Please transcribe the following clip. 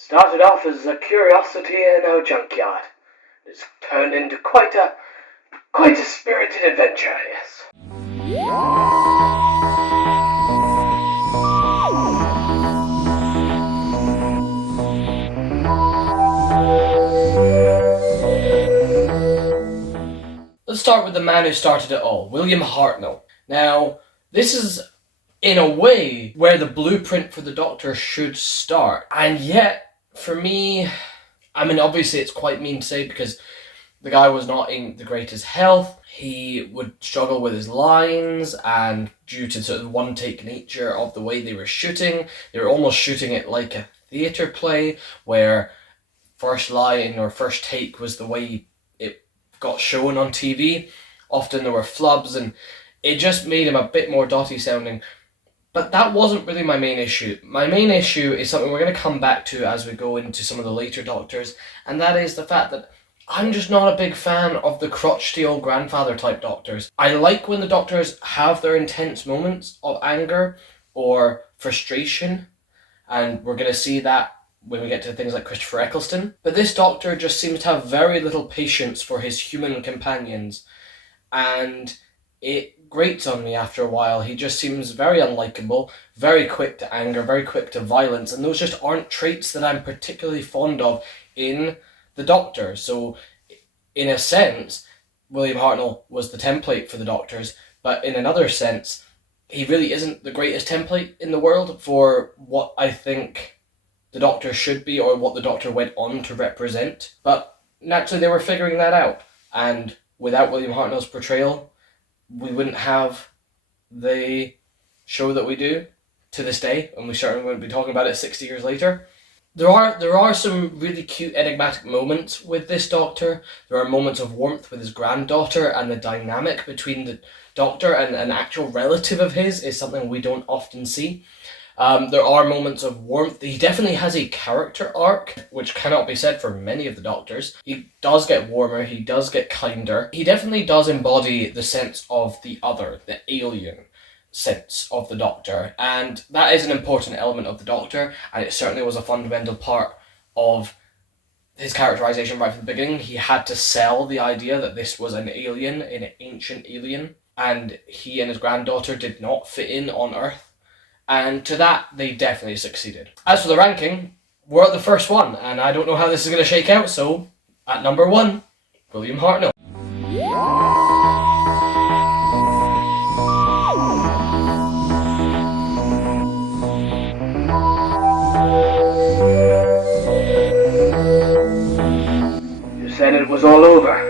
Started off as a curiosity in our junkyard. It's turned into quite a spirited adventure, yes. Let's start with the man who started it all, William Hartnell. Now, this is, in a way, where the blueprint for the Doctor should start. And yet, for me, I mean, obviously it's quite mean to say because the guy was not in the greatest health. He would struggle with his lines, and due to sort of one-take nature of the way they were almost shooting it like a theatre play, where first line or first take was the way it got shown on TV. Often there were flubs, and it just made him a bit more dotty sounding. But that wasn't really my main issue. My main issue is something we're going to come back to as we go into some of the later Doctors, and that is the fact that I'm just not a big fan of the crotchety old grandfather type Doctors. I like when the Doctors have their intense moments of anger or frustration, and we're going to see that when we get to things like Christopher Eccleston. But this Doctor just seems to have very little patience for his human companions, and it grates on me after a while. He just seems very unlikable, very quick to anger, very quick to violence, and those just aren't traits that I'm particularly fond of in the Doctor. So, in a sense, William Hartnell was the template for the Doctors, but in another sense, he really isn't the greatest template in the world for what I think the Doctor should be, or what the Doctor went on to represent. But naturally they were figuring that out, and without William Hartnell's portrayal, we wouldn't have the show that we do to this day, and we certainly wouldn't be talking about it 60 years later. There are some really cute enigmatic moments with this Doctor. There are moments of warmth with his granddaughter, and the dynamic between the Doctor and an actual relative of his is something we don't often see. There are moments of warmth. He definitely has a character arc, which cannot be said for many of the Doctors. He does get warmer, he does get kinder. He definitely does embody the sense of the other, the alien sense of the Doctor, and that is an important element of the Doctor, and it certainly was a fundamental part of his characterization right from the beginning. He had to sell the idea that this was an alien, an ancient alien, and he and his granddaughter did not fit in on Earth. And to that, they definitely succeeded. As for the ranking, we're at the first one, and I don't know how this is going to shake out, so at number 1, William Hartnell. You said it was all over.